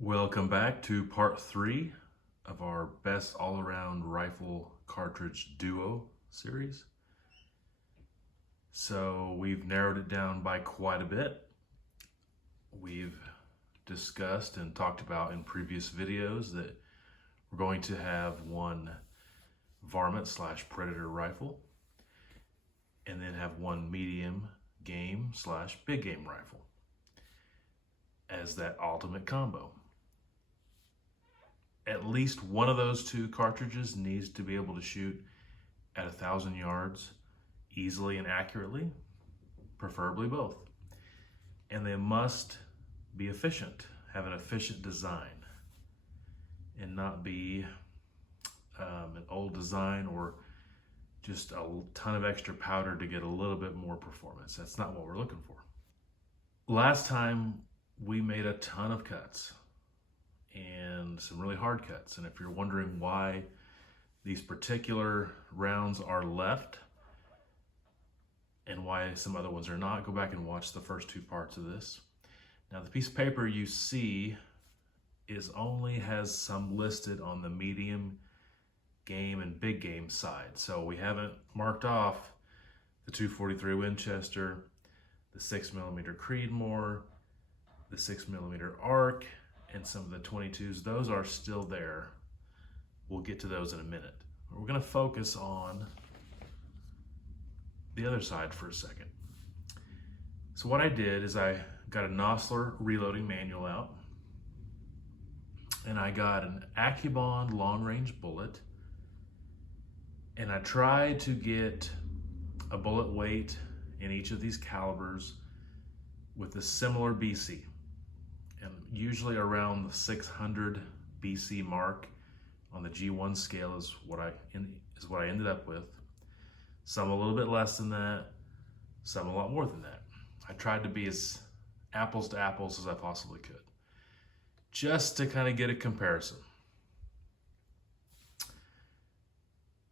Welcome back to part 3 of our best all-around rifle cartridge duo series. So we've narrowed it down by quite a bit. We've discussed and talked about in previous videos that we're going to have one varmint / predator rifle and then have one medium game / big game rifle as that ultimate combo. At least one of those two cartridges needs to be able to shoot at 1,000 yards easily and accurately, preferably both. And they must be efficient, have an efficient design, and not be an old design or just a ton of extra powder to get a little bit more performance. That's not what we're looking for. Last time we made a ton of cuts and some really hard cuts. And if you're wondering why these particular rounds are left and why some other ones are not, go back and watch the first two parts of this. Now the piece of paper you see only has some listed on the medium game and big game side. So we haven't marked off the 243 Winchester, the 6mm Creedmoor, the 6mm ARC, and some of the 22s. Those are still there. We'll get to those in a minute. We're going to focus on the other side for a second. So what I did is I got a Nosler reloading manual out, and I got an AccuBond long-range bullet, and I tried to get a bullet weight in each of these calibers with a similar BC. And usually around the 600 BC mark on the G1 scale is what I ended up with. Some a little bit less than that, some a lot more than that. I tried to be as apples to apples as I possibly could, just to kind of get a comparison.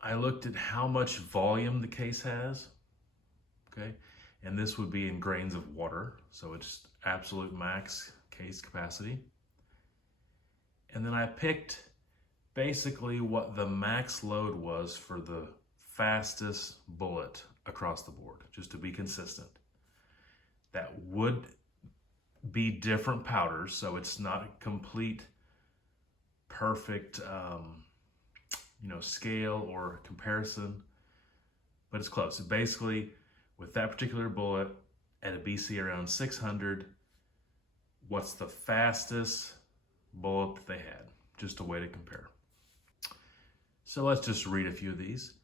I looked at how much volume the case has, okay? And this would be in grains of water, so it's absolute max case capacity. And then I picked basically what the max load was for the fastest bullet across the board, just to be consistent. That would be different powders, so it's not a complete perfect scale or comparison, but it's close. So basically, with that particular bullet at a BC around 600, what's the fastest bullet that they had? Just a way to compare. So let's just read a few of these.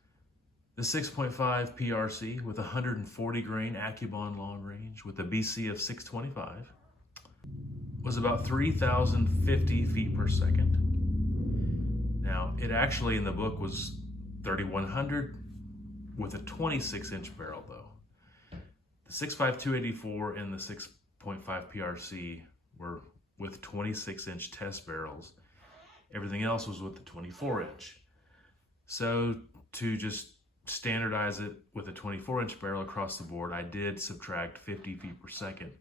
The 6.5 PRC with 140 grain AccuBond long range with a BC of 625 was about 3,050 feet per second. Now, it actually in the book was 3,100 with a 26-inch barrel though. The 6.5 284 and the 6.5 PRC were with 26-inch test barrels. Everything else was with the 24-inch. So to just standardize it with a 24-inch barrel across the board, I did subtract 50 feet per second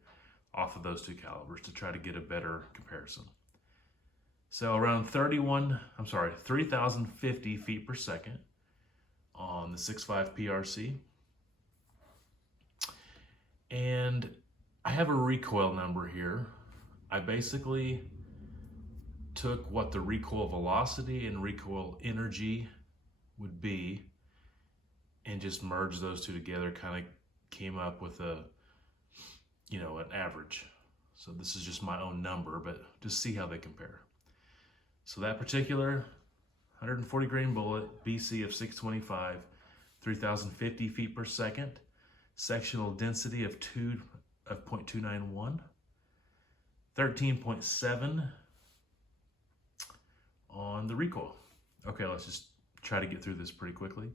off of those two calibers to try to get a better comparison. So around 3,050 feet per second on the 6.5 PRC. And I have a recoil number here. I basically took what the recoil velocity and recoil energy would be and just merged those two together, kind of came up with an average. So this is just my own number, but just see how they compare. So that particular 140 grain bullet, BC of 625, 3,050 feet per second, sectional density of 0.291, 13.7 on the recoil. Okay, let's just try to get through this pretty quickly,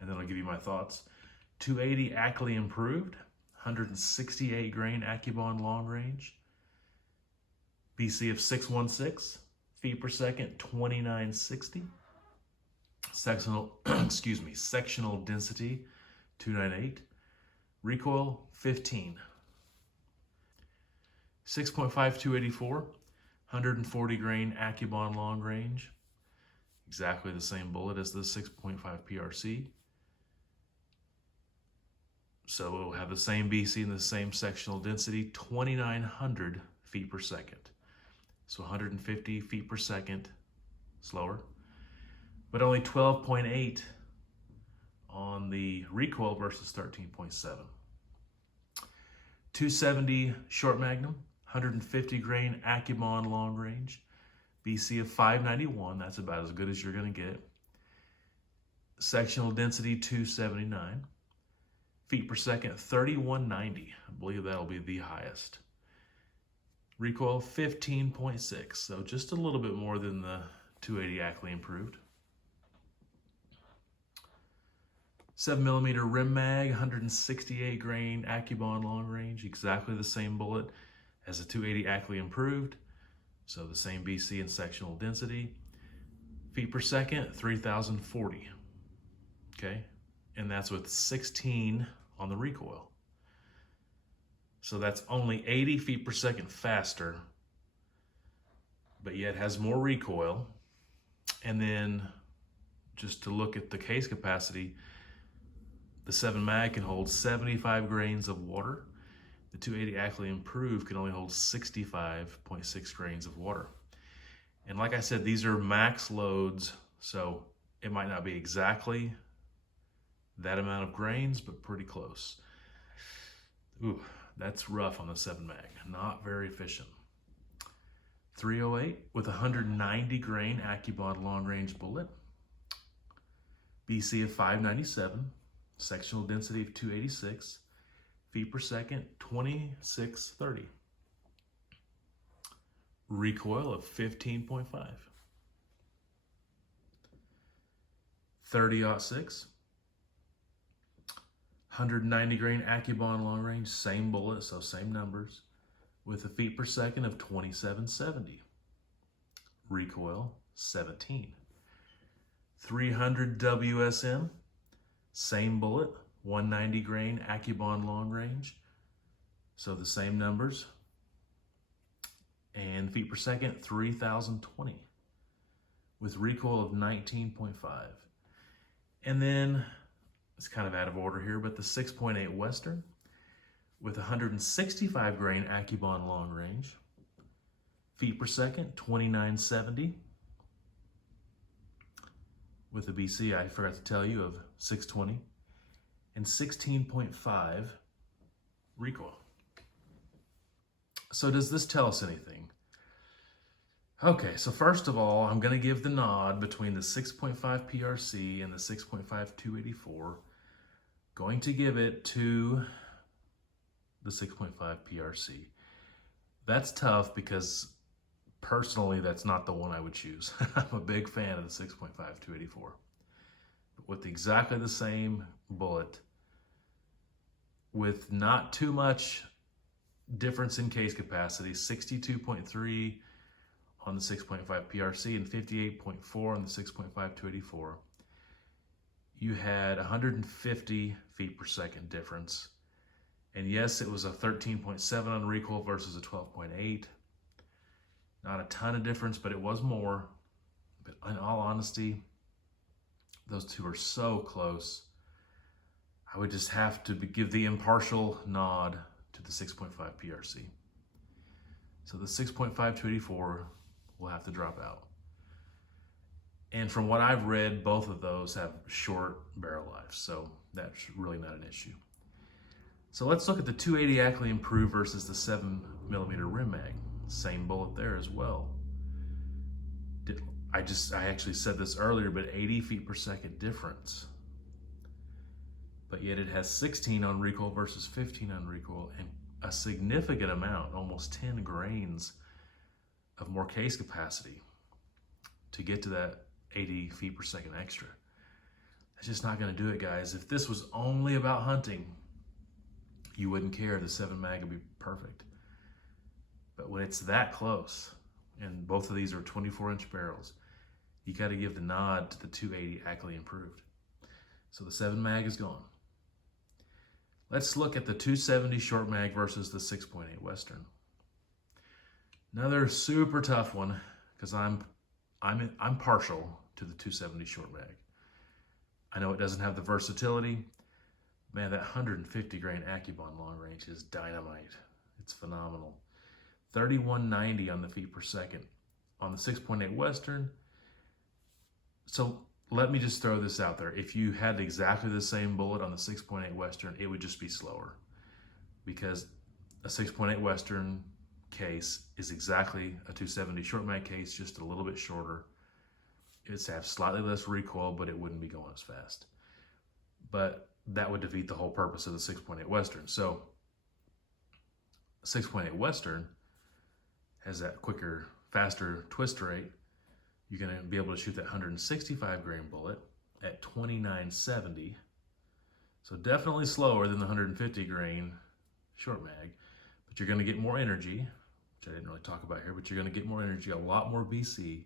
and then I'll give you my thoughts. 280 Ackley improved, 168 grain AccuBond long range, BC of 616 feet per second, 2960. Sectional, sectional density 298. Recoil 15. 6.5 284, 140 grain Accubon long range, exactly the same bullet as the 6.5 PRC. So it will have the same BC and the same sectional density, 2,900 feet per second. So 150 feet per second slower, but only 12.8 on the recoil versus 13.7. 270 short magnum, 150 grain Accubon long range, BC of 591, that's about as good as you're gonna get. Sectional density 279. Feet per second 3190, I believe that'll be the highest. Recoil 15.6, so just a little bit more than the 280 Ackley improved. 7mm rim mag, 168 grain Accubon long range, exactly the same bullet as the 280 Ackley improved, so the same BC and sectional density. Feet per second 3040, okay, and that's with 16 on the recoil. So that's only 80 feet per second faster, but yet has more recoil. And then just to look at the case capacity, the 7 mag can hold 75 grains of water. The 280 Ackley improved can only hold 65.6 grains of water. And like I said, these are max loads, so it might not be exactly that amount of grains, but pretty close. Ooh, that's rough on the 7 mag, not very efficient. 308 with 190 grain Accubon long range bullet, BC of 597, sectional density of 286, feet per second 2630, recoil of 15.5. 30-06, 190 grain Accubon long range, same bullet, so same numbers, with a feet per second of 2770. Recoil 17. 300 WSM, same bullet, 190 grain Accubon long range, so the same numbers, and feet per second 3020, with recoil of 19.5. And then it's kind of out of order here, but the 6.8 Western with 165 grain Accubon long range, feet per second 2970, with a BC, I forgot to tell you, of 620, and 16.5 recoil. So does this tell us anything? Okay, so first of all, I'm going to give the nod between the 6.5 PRC and the 6.5 284. Going to give it to the 6.5 PRC. That's tough because personally, that's not the one I would choose. I'm a big fan of the 6.5 284. But with exactly the same bullet, with not too much difference in case capacity, 62.3 on the 6.5 PRC and 58.4 on the 6.5 284, you had 150 feet per second difference. And yes, it was a 13.7 on recoil versus a 12.8. Not a ton of difference, but it was more. But in all honesty, those two are so close. I would just have to give the impartial nod to the 6.5 PRC. So the 6.5 284 will have to drop out. And from what I've read, both of those have short barrel lives, so that's really not an issue. So let's look at the 280 Ackley improved versus the 7mm rim mag. Same bullet there as well. I actually said this earlier, but 80 feet per second difference. But yet it has 16 on recoil versus 15 on recoil, and a significant amount, almost 10 grains of more case capacity to get to that 80 feet per second extra. That's just not going to do it, guys. If this was only about hunting, you wouldn't care. The 7 mag would be perfect. But when it's that close, and both of these are 24-inch barrels, you got to give the nod to the 280 Ackley improved. So the 7 mag is gone. Let's look at the 270 short mag versus the 6.8 Western. Another super tough one, because I'm partial to the 270 short mag. I know it doesn't have the versatility. Man, that 150 grain AccuBond long range is dynamite. It's phenomenal. 3190 on the feet per second on the 6.8 Western. So let me just throw this out there. If you had exactly the same bullet on the 6.8 Western, it would just be slower, because a 6.8 Western case is exactly a 270 short mag case, just a little bit shorter. It's have slightly less recoil, but it wouldn't be going as fast. But that would defeat the whole purpose of the 6.8 Western. So 6.8 Western has that quicker, faster twist rate. You're going to be able to shoot that 165 grain bullet at 2970. So definitely slower than the 150 grain short mag, but you're going to get more energy, which I didn't really talk about here, but you're going to get more energy, a lot more BC.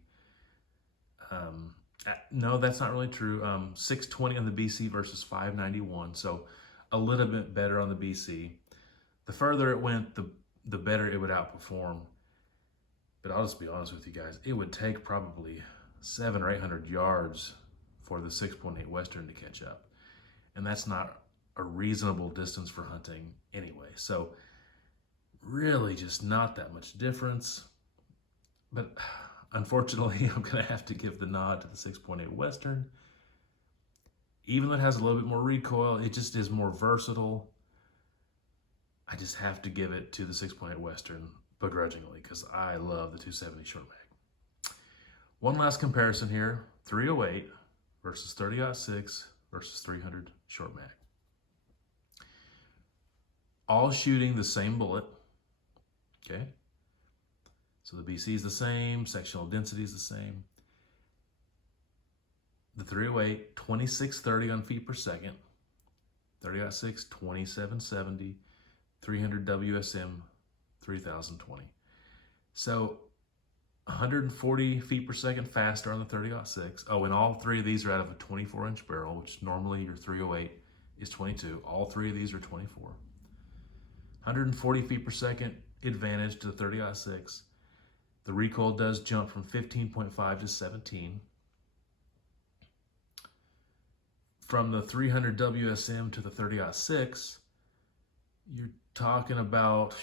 No, that's not really true. 620 on the BC versus 591, so a little bit better on the BC. The further it went, the better it would outperform. But I'll just be honest with you guys, it would take probably 700 or 800 yards for the 6.8 Western to catch up. And that's not a reasonable distance for hunting anyway. So really just not that much difference. But unfortunately, I'm gonna have to give the nod to the 6.8 Western. Even though it has a little bit more recoil, it just is more versatile. I just have to give it to the 6.8 Western begrudgingly, because I love the 270 short mag. One last comparison here, 308 versus 30-06 versus 300 short mag. All shooting the same bullet, okay? So the BC is the same, sectional density is the same. The 308, 2630 on feet per second. 30-06, 2770. 300 WSM, 3020. So 140 feet per second faster on the 30-06. Oh, and all three of these are out of a 24-inch barrel, which normally your 308 is 22. All three of these are 24. 140 feet per second advantage to the 30-06. The recoil does jump from 15.5 to 17. From the 300 WSM to the 30-06, you're talking about,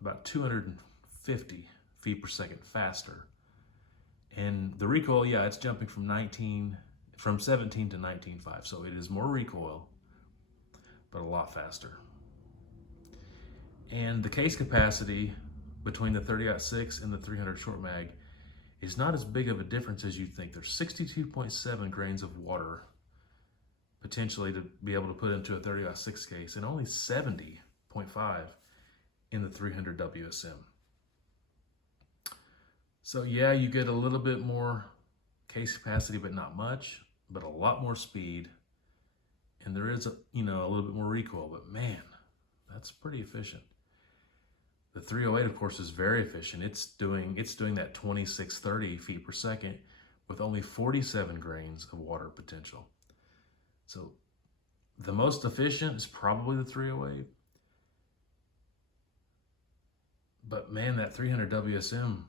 about 250 feet per second faster. And the recoil, yeah, it's jumping from 17 to 19.5. So it is more recoil, but a lot faster. And the case capacity between the 30-06 and the 300 short mag is not as big of a difference as you'd think. There's 62.7 grains of water potentially to be able to put into a 30-06 case, and only 70.5 in the 300 WSM. So yeah, you get a little bit more case capacity, but not much, but a lot more speed. And there is a little bit more recoil, but man, that's pretty efficient. The 308, of course, is very efficient. It's doing that 2630 feet per second with only 47 grains of water potential. So the most efficient is probably the 308. But man, that 300 WSM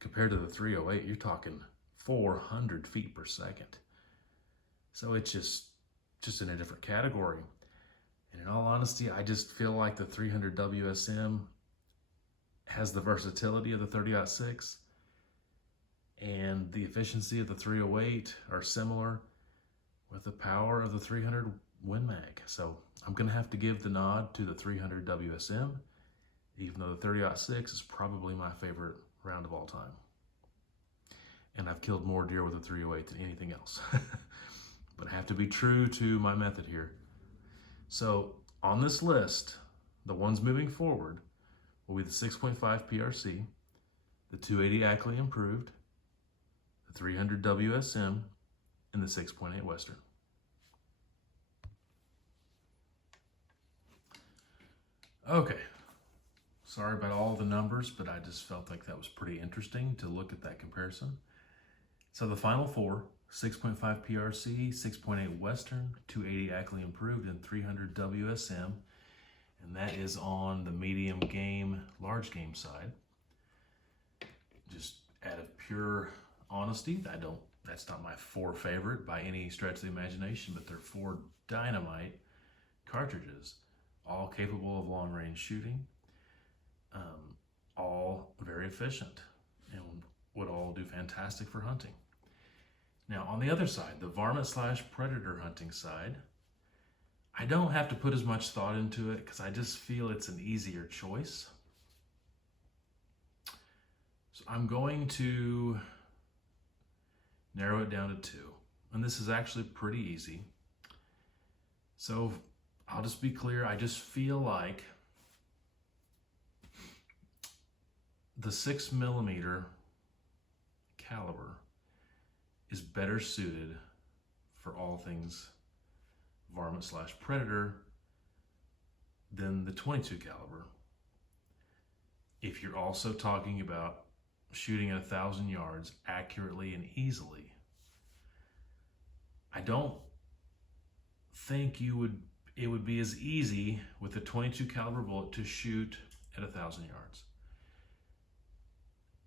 compared to the 308, you're talking 400 feet per second. So it's just in a different category. And in all honesty, I just feel like the 300 WSM has the versatility of the 30-06 and the efficiency of the 308 are similar with the power of the 300 Win Mag. So I'm gonna have to give the nod to the 300 WSM, even though the 30-06 is probably my favorite round of all time. And I've killed more deer with the 308 than anything else. But I have to be true to my method here. So on this list, the ones moving forward will be the 6.5 PRC, the 280 Ackley Improved, the 300 WSM, and the 6.8 Western. Okay, sorry about all the numbers, but I just felt like that was pretty interesting to look at that comparison. So the final four, 6.5 PRC, 6.8 Western, 280 Ackley Improved, and 300 WSM. And that is on the medium game, large game side. just out of pure honesty, that's not my 4 favorite by any stretch of the imagination, but they're 4 dynamite cartridges, all capable of long range shooting, all very efficient, and would all do fantastic for hunting. Now, on the other side, the varmint/predator hunting side, I don't have to put as much thought into it because I just feel it's an easier choice. So I'm going to narrow it down to 2. And this is actually pretty easy. So I'll just be clear. I just feel like the 6mm caliber is better suited for all things varmint/predator than the 22 caliber. If you're also talking about shooting at 1,000 yards accurately and easily, I don't think it would be as easy with a 22 caliber bullet to shoot at 1,000 yards.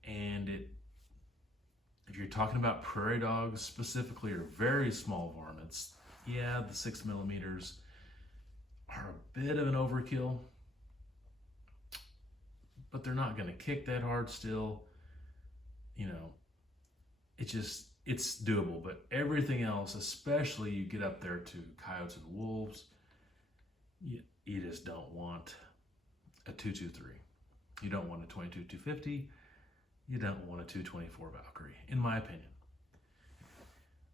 And if you're talking about prairie dogs specifically, or very small varmints, yeah, the 6mm are a bit of an overkill, but they're not going to kick that hard still. You know, it's doable. But everything else, especially you get up there to coyotes and wolves, you just don't want a 223. You don't want a 22-250. You don't want a 224 Valkyrie, in my opinion.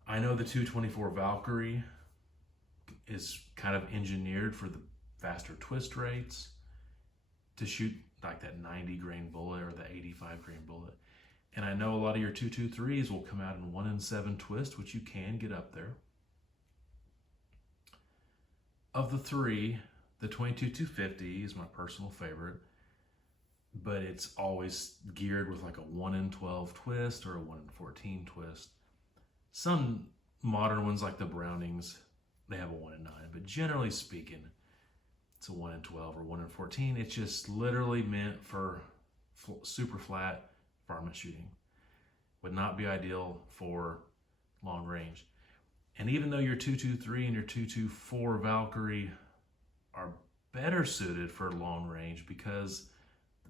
I know the 224 Valkyrie is kind of engineered for the faster twist rates to shoot like that 90 grain bullet or the 85 grain bullet. And I know a lot of your 223s will come out in 1-in-7 twist, which you can get up there. Of the 3, the 22-250 is my personal favorite, but it's always geared with like a 1-in-12 twist or a 1-in-14 twist. Some modern ones like the Brownings, they have a 1-in-9, but generally speaking, it's a 1-in-12 or 1-in-14. It's just literally meant for super flat varmint shooting. Would not be ideal for long range. And even though your 223 and your 224 Valkyrie are better suited for long range because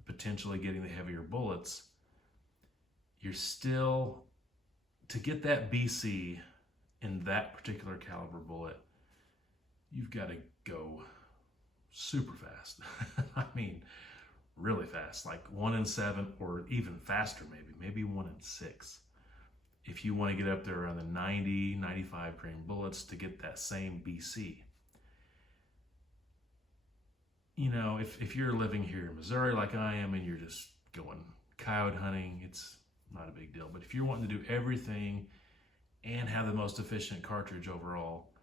potentially getting the heavier bullets, you're still, to get that BC in that particular caliber bullet, you've got to go super fast. I mean, really fast, like 1-in-7 or even faster, maybe 1-in-6. If you want to get up there around the 90, 95 grain bullets to get that same BC. You know, if you're living here in Missouri like I am and you're just going coyote hunting, it's not a big deal. But if you're wanting to do everything and have the most efficient cartridge overall,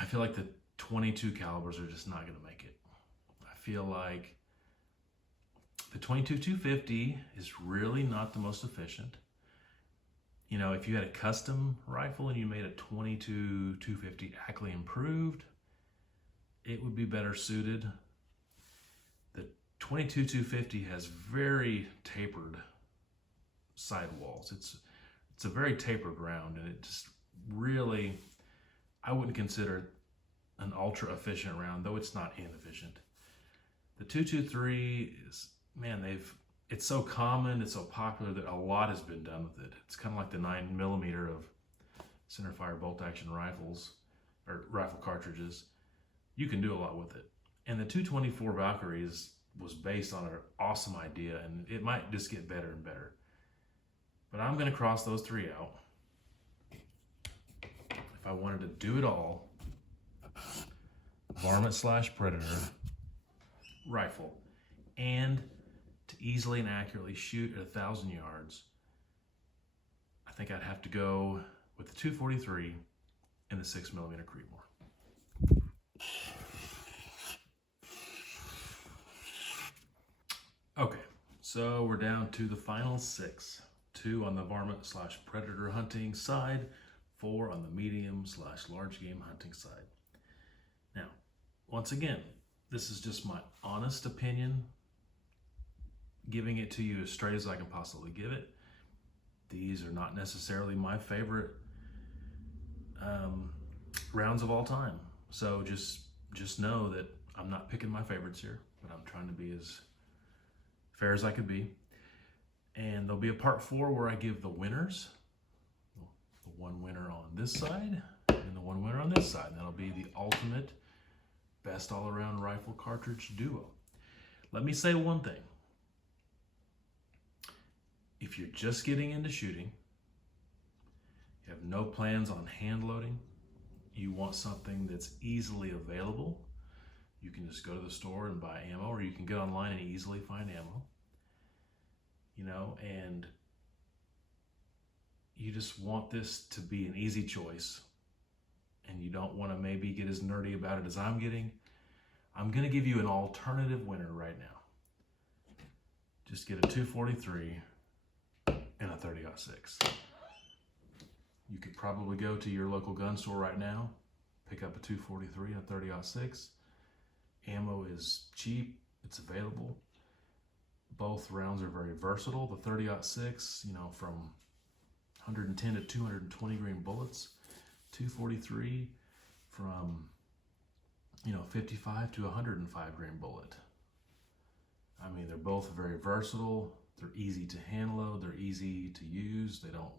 I feel like the 22 calibers are just not going to make it. I feel like the 22-250 is really not the most efficient. You know, if you had a custom rifle and you made a 22-250 Ackley improved, it would be better suited. The 22-250 has very tapered sidewalls. It's a very tapered round, and it just really, I wouldn't consider it an ultra efficient round, though it's not inefficient. The 223 is, man, it's so common, it's so popular that a lot has been done with it. It's kind of like the 9mm of centerfire bolt action rifles or rifle cartridges. You can do a lot with it. And the 224 Valkyrie was based on an awesome idea, and it might just get better and better. But I'm going to cross those 3 out. If I wanted to do it all, varmint/predator rifle, and to easily and accurately shoot at 1,000 yards, I think I'd have to go with the 243 and the 6mm Creedmoor. Okay, so we're down to the final 6. 2 on the varmint/predator hunting side, 4 on the medium/large game hunting side. Now, once again, this is just my honest opinion. giving it to you as straight as I can possibly give it. These are not necessarily my favorite rounds of all time. So just know that I'm not picking my favorites here, but I'm trying to be as fair as I could be. And there'll be a part 4 where I give the winners, the one winner on this side and the one winner on this side. And that'll be the ultimate best all-around rifle cartridge duo. Let me say one thing. If you're just getting into shooting, you have no plans on hand loading, you want something that's easily available, you can just go to the store and buy ammo, or you can get online and easily find ammo, you know, and you just want this to be an easy choice, and you don't want to maybe get as nerdy about it as I'm getting. I'm going to give you an alternative winner right now. Just get a 243 and a 30-06. You could probably go to your local gun store right now, pick up a 243 and a 30-06. Ammo is cheap, it's available. Both rounds are very versatile. The 30-06, you know, from 110 to 220 grain bullets. 243 from, you know, 55 to 105 grain bullet. I mean, they're both very versatile. They're easy to hand load. They're easy to use. They don't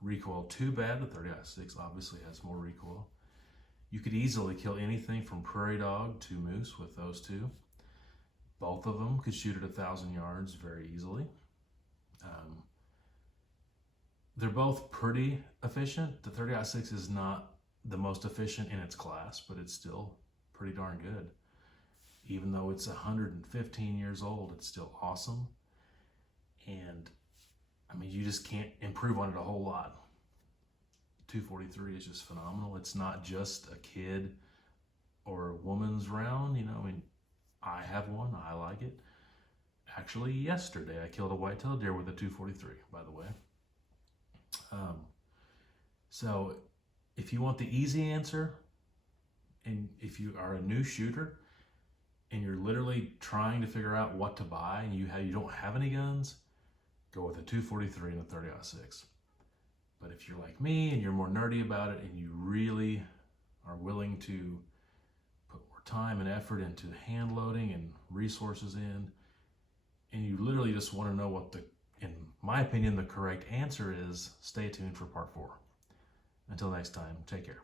recoil too bad. The 30-06 obviously has more recoil. You could easily kill anything from prairie dog to moose with those two. Both of them could shoot at 1,000 yards very easily. They're both pretty efficient. The 30-06 is not the most efficient in its class, but it's still pretty darn good. Even though it's 115 years old, it's still awesome. And I mean, you just can't improve on it a whole lot. 243 is just phenomenal. It's not just a kid or a woman's round, you know. I mean, I have one, I like it. Actually, yesterday I killed a white-tailed deer with a 243, by the way. So if you want the easy answer, and if you are a new shooter and you're literally trying to figure out what to buy and you don't have any guns, go with a 243 and a 30-06. But if you're like me and you're more nerdy about it and you really are willing to put more time and effort into hand loading and resources in, and you literally just want to know what in my opinion, the correct answer is, stay tuned for part 4. Until next time, take care.